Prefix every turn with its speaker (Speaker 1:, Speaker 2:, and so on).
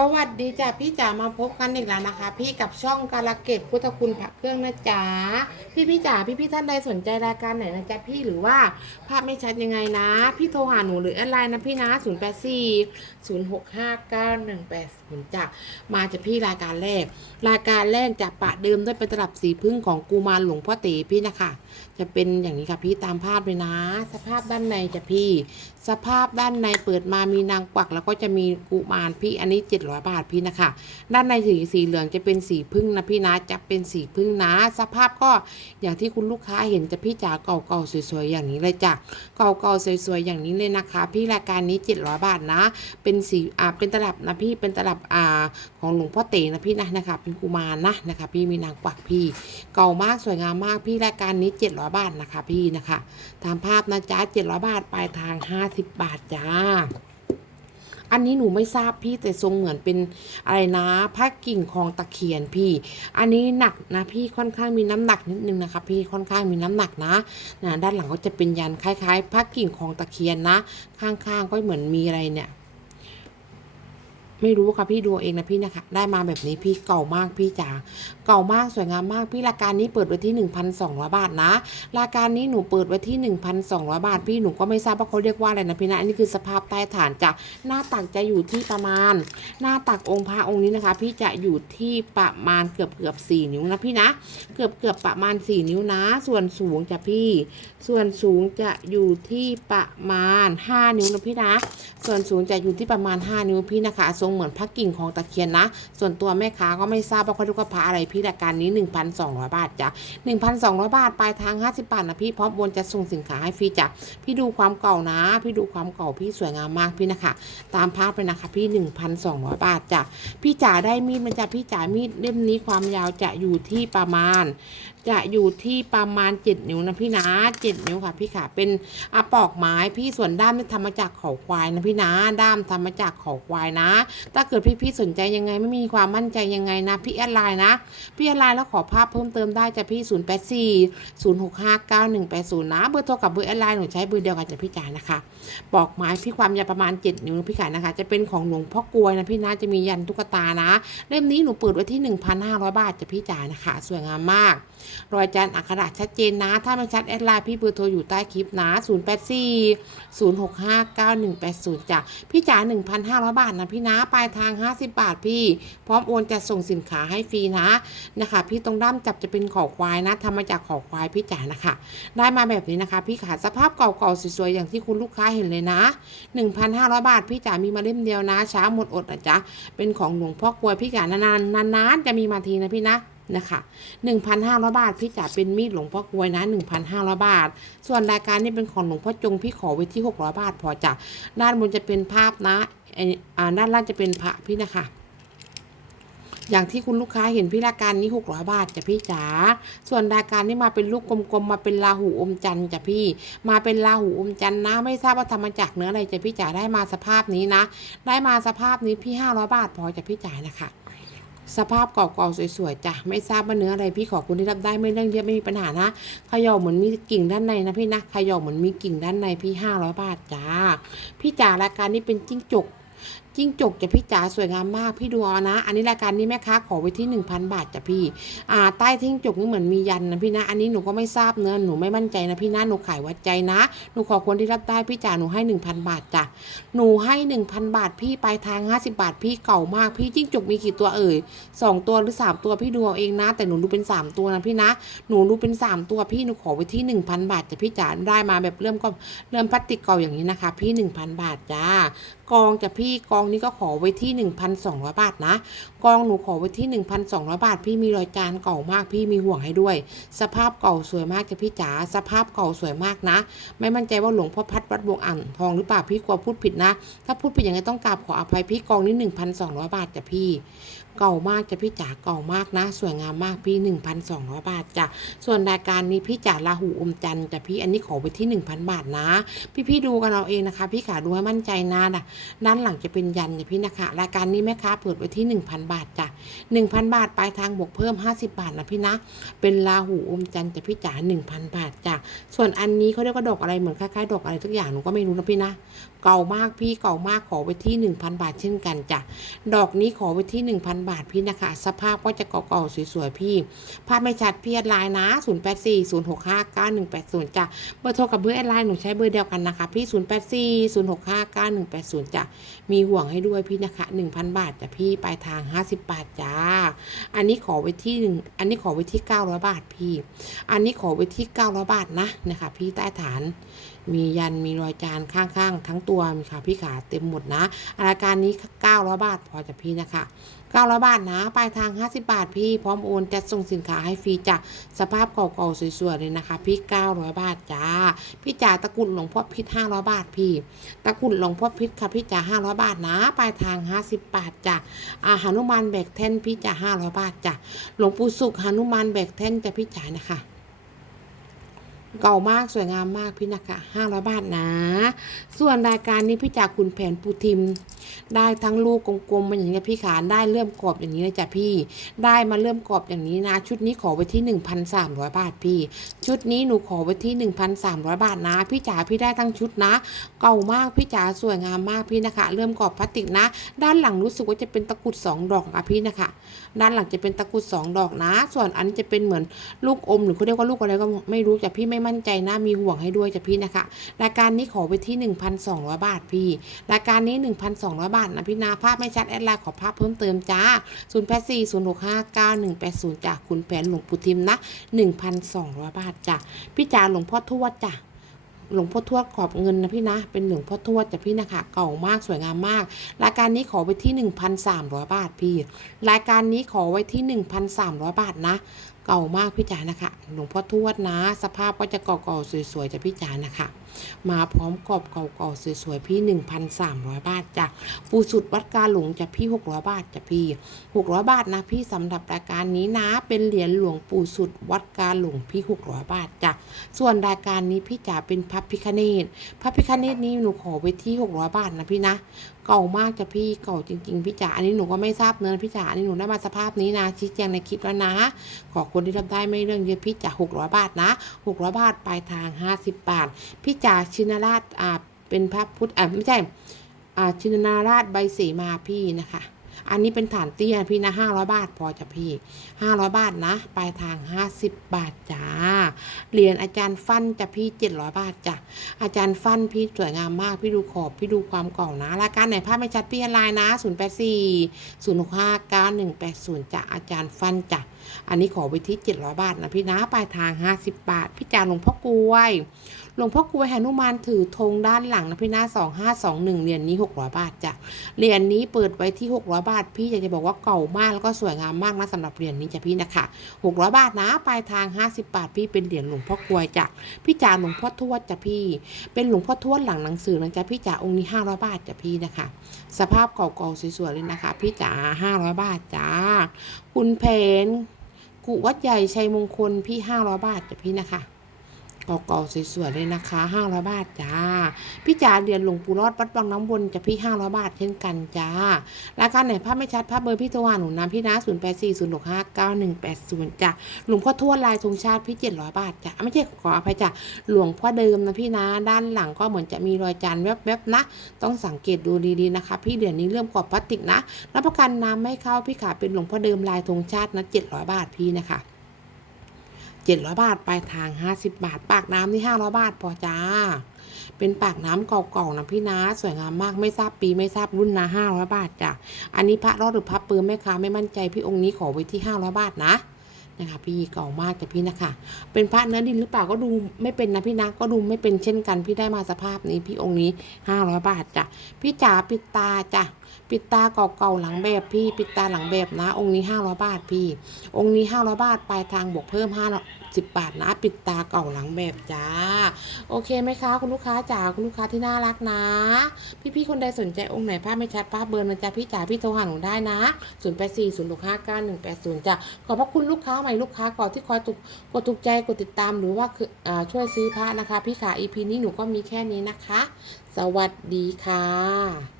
Speaker 1: สวัสดีจ้ะพี่จ๋ามาพบกันอีกแล้วนะคะ พี่กับช่องกาลเกตพุทธคุณพระเครื่องนะจ๊ะพี่พี่จ๋าพี่พี่ท่านใดสนใจรายการไหนนะจ๊ะพี่หรือว่าภาพไม่ชัดยังไงนะ พี่โทรหาหนูหรือแอดไลน์นะพี่นะ 0 8 4 0 6 5 9 1 8 0จ้ะมาจากพี่รายการแรก รายการแรกจะปะเดิมด้วยเป็นตลับสีพึ่งของกูมารหลวงพ่อเต๋พี่นะคะ จะเป็นอย่างนี้ค่ะพี่ตามภาพเลยนะ สภาพด้านในจะพี่ สภาพด้านในเปิดมามีนางกวัก แล้วก็จะมีกุมารพี่อันนี้700บาทพี่นะคะ ด้านในสีสีเหลืองจะเป็นสีพึ่งนะพี่นะจะเป็นสีพึ่งนะ สภาพก็อย่างที่คุณลูกค้าเห็นจะพี่จ๋าเก่าๆสวยๆอย่างนี้เลยจ้ะเก่าๆสวยๆอย่างนี้เลยนะคะ พี่รายการนี้700บาทนะ เป็นสีอ่าเป็นตลับนะพี่เป็นตลับอ่าของหลวงพ่อเต๋นะพี่นะนะคะเป็นกุมารนะนะคะพี่มีนางกวักพี่ เก่ามากสวยงามมากพี่รายการนี้ 700 บาทนะคะพี่นะคะตามภาพนะจ๊ะ700 บาทปลายทาง 50 บาทจ้าอันนี้หนูไม่ทราบพี่แต่ทรงเหมือนเป็นอะไรนะผ้ากิ่งของตะเคียนพี่ อันนี้หนักนะพี่ค่อนข้างมีน้ำหนักนิดนึงนะคะพี่ค่อนข้างมีน้ำหนักนะนะด้านหลังก็จะเป็นยันคล้ายๆผ้ากิ่งของตะเคียนนะ ข้างๆก็เหมือนมีอะไรเนี่ย ไม่รู้ค่ะพี่ดูเองนะพี่นะคะ ได้มาแบบนี้พี่เก่ามากพี่จ๋าเก่ามากสวยงามมากพี่ราการนี้เปิดไว้ที่ 1,200 บาทนะราการนี้หนูเปิดไว้ที่ 1,200 บาท พี่หนูก็ไม่ทราบว่าเขาเรียกว่าอะไรนะพี่นะอันนี้คือสภาพใต้ฐานจ้ะหน้าตักจะอยู่ที่ประมาณ หน้าตักองค์พระองค์นี้นะคะ พี่จะอยู่ที่ประมาณเกือบเกือบสี่นิ้วนะพี่นะ เกือบเกือบประมาณ 4 นิ้วนะ ส่วนสูงจะพี่ ส่วนสูงจะอยู่ที่ประมาณ 5 นิ้วนะพี่นะ ส่วนสูงจะอยู่ที่ประมาณ 5 นิ้วพี่นะคะรงเหมือนพระกิ่งของตะเคียนนะ ส่วนตัวแม่ค้าก็ไม่ทราบว่าเขาเรียกว่าพระอะไรพี่รายการนี้ 1,200 บาทจ้ะ1,200 บาทปลายทาง 50 บาทนะพี่พร้อมโอนจะส่งสินค้าให้ฟรีจ้ะพี่ดูความเก่านะ พี่ดูความเก่าพี่สวยงามมากพี่นะคะ ตามภาพเลยนะคะพี่ 1,200 บาทจ้ะพี่จ๋าได้มีดมันจะพี่จ๋ามีดเล่มนี้ความยาวจะอยู่ที่ประมาณ จะอยู่ที่ประมาณ 7 นิ้วนะพี่นะ7นิ้วค่ะพี่ค่ะ เป็นอะปอกไม้พี่ส่วนด้ามนี่ทำมาจากเขาควายนะพี่นะ ด้ามทำมาจากเขาควายนะ ถ้าเกิดพี่พี่ๆสนใจยังไงไม่มีความมั่นใจยังไงนะพี่แอดไลน์นะ พี่แอดไลน์แล้วขอภาพเพิ่มเติมได้จะพี่ 0 8 4 0 6 5 9 1 8 0 นะ เบอร์โทรกับเบอร์แอดไลน์หนูใช้เบอร์เดียวกันจะพี่จ๋านะคะปอกไม้พี่ความยาวประมาณ 7 นิ้วพี่ค่ะนะคะ จะเป็นของหลวงพ่อกลวยนะพี่นะจะมียันตุ๊กตานะ เล่มนี้หนูเปิดไว้ที่ 1,500 บาทจะพี่จ๋านะคะ สวยงามมากรอยจานอักขระชัดเจนนะ ถ้าไม่ชัดแอดไลน์พี่เบอร์โทรอยู่ใต้คลิปนะ 0 8 4 0 6 5 9 1 8 0จ้ะพี่จ๋า1,500 บาทนะพี่นะปลายทาง 50 บาทพี่ พร้อมโอนจะส่งสินค้าให้ฟรีนะนะคะ พี่ตรงด้ามจับจะเป็นขอควายนะทำมาจากขอควายพี่จ๋านะคะ ได้มาแบบนี้นะคะ พี่ขาสภาพเก่าๆสวยๆอย่างที่คุณลูกค้าเห็นเลยนะ 1,500 บาทพี่จ๋ามีมาเล่มเดียวนะช้าหมดอดนะจ๊ะเป็นของหลวงพ่อกลวยพี่จ๋านานๆนานๆจะมีมาทีนะพี่นะ นะคะ1,500 บาท พี่จ๋าเป็นมีดหลวงพ่อกลวยนะ 1,500 บาท ส่วนรายการนี้เป็นของหลวงพ่อจงพี่ขอไว้ที่ 600 บาท พอจ้ะด้านบนจะเป็นภาพนะด้านล่างจะเป็นพระพี่นะคะอย่างที่คุณลูกค้าเห็นพี่รายการนี้ 600 บาทจ้ะพี่จ๋า ส่วนรายการนี้มาเป็นลูกกลมๆ มาเป็นลาหูอมจันทร์จ้ะพี่ มาเป็นลาหูอมจันทร์นะ ไม่ทราบว่าทำมาจากเนื้ออะไรจ้ะพี่จ๋าได้มาสภาพนี้นะ ได้มาสภาพนี้พี่ 500 บาทพอจ้ะพี่จ๋านะคะ สภาพเก่าๆสวยๆจ้ะไม่ทราบว่าเนื้ออะไรพี่ขอคุณที่รับได้ไม่เรื่องเยอะไม่มีปัญหานะขย่าเหมือนมีกิ่งด้านในนะพี่นะขย่าเหมือนมีกิ่งด้านในพี่ห้าร้อยบาทจ้าพี่จ๋ารายการนี้เป็นจิ้งจก จิ้งจกจะพี่จ๋าสวยงามมากพี่ดูเอานะ อันนี้รายการนี้แม่ค้าขอไว้ที่ 1,000 บาทจ้ะพี่ อ่า ใต้ทิ้งจกนี่เหมือนมียันนะพี่นะ อันนี้หนูก็ไม่ทราบเนื้อหนูไม่มั่นใจนะพี่นะหนูขายวัดใจนะ หนูขอคนที่รับได้พี่จ๋าหนูให้ 1,000 บาทจ้ะ หนูให้ 1,000 บาทพี่ปลายทาง 50 บาทพี่เก่ามากพี่จิ้งจกมีกี่ตัวเอ่ยสองตัวหรือ 3 ตัวพี่ดูเอาเองนะ แต่หนูดูเป็น 3 ตัวนะพี่นะ หนูดูเป็น 3 ตัวพี่หนูขอไว้ที่ 1,000 บาทจ้ะพี่จ๋าได้มาแบบเริ่มก็เริ่มพลาสติกเก่าอย่างนี้นะคะ พี่ 1,000 บาทจ้ากองจะพี่กองนี้ก็ขอไว้ที่ 1,200 บาทนะ กองหนูขอไว้ที่ 1,200 บาท พี่มีรอยจานเก่ามาก พี่มีห่วงให้ด้วย สภาพเก่าสวยมากจ้ะพี่จ๋า สภาพเก่าสวยมากนะ ไม่มั่นใจว่าหลวงพ่อพัดวัดบวงอ่างทองหรือเปล่าพี่กลัวพูดผิดนะ ถ้าพูดผิดยังไงต้องกราบขออภัยพี่กองนี้ 1,200 บาทจ้ะพี่ เก่ามากจะพี่จ๋าเก่ามากนะ สวยงามมากพี่ 1,200 บาทจ้ะส่วนรายการนี้พี่จ๋าลาหูอมจันจ้ะพี่อันนี้ขอไปที่ 1,000 บาทนะ พี่ๆดูกันเอาเองนะคะ พี่ขาดูให้มั่นใจนะนะด้านหลังจะเป็นยันจ้ะพี่นะคะ รายการนี้แม่ค้าเปิดไว้ที่ 1,000 บาทจ้ะ1,000 บาทปลายทางบวกเพิ่ม 50 บาทนะพี่นะ เป็นลาหูอมจันจ้ะพี่จ๋า1,000 บาทจ้ะส่วนอันนี้เขาเรียกว่าดอกอะไรเหมือนคล้ายๆดอกอะไรทุกอย่างหนูก็ไม่รู้นะพี่นะเก่ามากพี่เก่ามากขอไว้ที่ 1,000 บาทเช่นกันจ้ะดอกนี้ขอไว้ที่ 1,000บาทพี่นะคะ สภาพก็จะเก่าๆสวยๆพี่ภาพไม่ชัดพี่แอดไลน์นะ 0 8 4 0 6 5 9 1 8 0จ้ะเบอร์โทรกับเบอร์แอดไลน์หนูใช้เบอร์เดียวกันนะคะ พี่ 0 8 4 0 6 5 9 1 8 0จ้ะมีห่วงให้ด้วยพี่นะคะ 1,000 บาทจ้ะพี่ปลายทาง 50 บาทจ้า อันนี้ขอไว้ที่หนึ่งอันนี้ขอไว้ที่ 900 บาทพี่ อันนี้ขอไว้ที่ 900 บาทนะนะคะ พี่ใต้ฐาน มียันมีรอยจานข้างๆ ทั้งตัวมีค่ะพี่ขาเต็มหมดนะรายการนี้900บาทพอจะพี่นะคะ900บาทนะปลายทาง 50 บาทพี่พร้อมโอนจัดส่งสินค้าให้ฟรีจากสภาพเก่าๆสวยๆเลยนะคะ พี่900บาทจ้าพี่จ๋าตะกรุดหลวงพ่อพิษ500บาทพี่ ตะกรุดหลวงพ่อพิษค่ะพี่จ๋า500บาทนะปลายทาง 50 บาทจ้ะอาหานุมานแบกแท่นพี่จ๋า500บาทจ้ะหลวงปู่สุขหานุมานแบกแท่นจ้ะพี่จ๋านะคะ เก่ามากสวยงามมากพี่นะคะ500บาทนะ ส่วนรายการนี้พี่จากคุณแผนปูทิม ได้ทั้งลูกกลมๆมาอย่างนี้ยพี่ขาได้เริ่มกรอบอย่างนี้เลยจ้ะพี่ ได้มาเริ่มกรอบอย่างนี้นะ ชุดนี้ขอไว้ที่1,300บาทพี่ ชุดนี้หนูขอไว้ที่1,300บาทนะ พี่จ๋าพี่ได้ทั้งชุดนะ เก่ามากพี่จ๋าสวยงามมากพี่นะคะเริ่มกรอบพลาสติกนะ ด้านหลังรู้สึกว่าจะเป็นตะกรุดสองดอกอะพี่นะคะ ด้านหลังจะเป็นตะกรุดสองดอกนะ ส่วนอันจะเป็นเหมือนลูกอมหรือเขาเรียกว่าลูกอะไรก็ไม่รู้จ้ะพี่ไม่มั่นใจนะ มีห่วงให้ด้วยจ้ะพี่นะคะ รายการนี้ขอไปที่ 1,200 บาทพี่ รายการนี้ 1,200 บาทนะพี่นาภาพไม่ชัดแอดไลน์ขอภาพเพิ่มเติมจ้า0 8 4 0 6 5 9 1 8 0จ้ะคุณแผนหลวงปู่ทิมนะ 1,200 บาทจ้ะพี่จ๋าหลวงพ่อทวดจ้ะหลวงพ่อทวดขอบเงินนะพี่นะ เป็นหลวงพ่อทวดจ้ะพี่นะคะ เก่ามากสวยงามมาก รายการนี้ขอไปที่ 1,300 บาทพี่ รายการนี้ขอไว้ที่ 1,300 บาทนะ เก่ามากพี่จ๋านะคะ หลวงพ่อทวดนะ สภาพก็จะเก่าๆสวยๆจะพี่จ๋านะคะ มาพร้อมกรอบเก่าๆสวยๆพี่1,300 บาทจ้ะปูสุดวัดกาหลงจะพี่600บาทจะพี่600 บาทนะพี่สำหรับรายการนี้นะ เป็นเหรียญหลวงปู่สุดวัดกาหลงพี่600บาทจ้ะส่วนรายการนี้พี่จ๋าเป็นพระพิคเนตพระพิคเนตนี้หนูขอไว้ที่600บาทนะพี่นะ เก่ามากจ้ะพี่เก่าจริง ๆ พี่จ๋าอันนี้หนูก็ไม่ทราบเนื้อนพี่จ๋าอันนี้หนูได้มาสภาพนี้นะชี้แจงในคลิปแล้วนะ ขอคนที่รับได้ไม่เรื่องเยอะพี่จ๋า600บาทนะ600บาทปลายทาง50บบาท พี่จ๋าชินราชอ่าเป็นพระพุทธอ่าไม่ใช่อ่าชินนาราชใบเสมาพี่นะคะอันนี้เป็นฐานเตี้ยพี่นะ500บาทพอจ้ะพี่500บาทนะ ปลายทาง50บาทจ้า เหรียญอาจารย์ฟันจ้ะพี่700บาทจ้ะอาจารย์ฟันพี่สวยงามมากพี่ดูขอบพี่ดูความเก่านะรายการไหนภาพไม่ชัดพี่ไลน์นะ084 065 9180จ้ะอาจารย์ฟันจ้ะ อันนี้ขอไปที่700 บาทนะพี่นะปลายทาง 50 บาท พี่จ่าหลวงพ่อกล้วยหลวงพ่อกล้วยหนุมานถือธงด้านหลังนะพี่นะ2521เหรียญนี้ 600 บาทจ้ะเหรียญนี้เปิดไว้ที่ 600 บาท พี่อยากจะบอกว่าเก่ามากแล้วก็สวยงามมากนะสำหรับเหรียญนี้จ้ะพี่นะคะ600 บาทนะปลายทาง 50 บาท พี่เป็นเหรียญหลวงพ่อกล้วยจ้ะพี่จ๋าหลวงพ่อทวดจ้ะพี่ เป็นหลวงพ่อทวดหลังหนังสือนะจ๊ะพี่จ๋าองค์นี้500บาทจ้ะพี่นะคะ สภาพเก่าๆสวยๆเลยนะคะ พี่จ๋า500 บาทจ้าคุณเพน กุวัดใหญ่ชัยมงคลพี่ 500 บาทจ้ะพี่นะคะ เก่าๆสวยๆเลยนะคะ500บาทจ้า พี่จ๋าเดือนหลวงปู่รอดวัดวังน้ำวนจะพี่500บาทเช่นกันจ้ารายการไหนภาพไม่ชัดภาพเบอร์พี่โทรหาหนูนะพี่นะ0 8 4 0 6 5 9 1 8 0จ้ะหลวงพ่อทวดลายธงชาติพี่700บาทจ้ะไม่ใช่ขออภัยจ้ะหลวงพ่อเดิมนะพี่นะด้านหลังก็เหมือนจะมีรอยจานแวบๆนะ ต้องสังเกตดูดีๆนะคะ พี่เดือนนี้เริ่มกรอบพลาสติกนะรับประกันน้ำไม่เข้าพี่ขาเป็นหลวงพ่อเดิมลายธงชาตินะ700บาทพี่นะคะ 700 บาท ปลายทาง 50 บาท ปากน้ำนี่ 500 บาท พอจ้า เป็นปากน้ำเก่าๆนะพี่นะ สวยงามมาก ไม่ทราบปี ไม่ทราบรุ่นนะ500 บาทจ้ะ อันนี้พระรอดหรือพระปืนแม่ค้าไม่มั่นใจ พี่องค์นี้ขอไว้ที่ 500 บาทนะ นะคะพี่เก่ามากแต่พี่นะคะ เป็นพระเนื้อดินหรือเปล่าก็ดูไม่เป็นนะพี่นะก็ดูไม่เป็นเช่นกัน พี่ได้มาสภาพนี้พี่องค์นี้500บาทจ้ะพี่จ๋าปิดตาจ้ะปิดตาเก่าๆหลังแบบพี่ ปิดตาหลังแบบนะ องค์นี้500บาทพี่ องค์นี้500บาทปลายทางบวกเพิ่ม5 10บาทนะปิดตาเก่าหลังแบบจ้า โอเคไหมคะ คุณลูกค้าจ๋าคุณลูกค้าที่น่ารักนะ พี่ๆคนใดสนใจองค์ไหนภาพไม่ชัดภาพเบอร์นะจ๊ะพี่จ๋าพี่โทรหาหนูได้นะ 0 8 4 0 6 5 9 1 8 0จ้ะขอบพระคุณลูกค้าใหม่ลูกค้าก่อนที่คอยตุกกดถูกใจกดติดตามหรือว่าคืออ่าช่วยซื้อพระนะคะ พี่ขา EP นี้หนูก็มีแค่นี้นะคะ สวัสดีค่ะ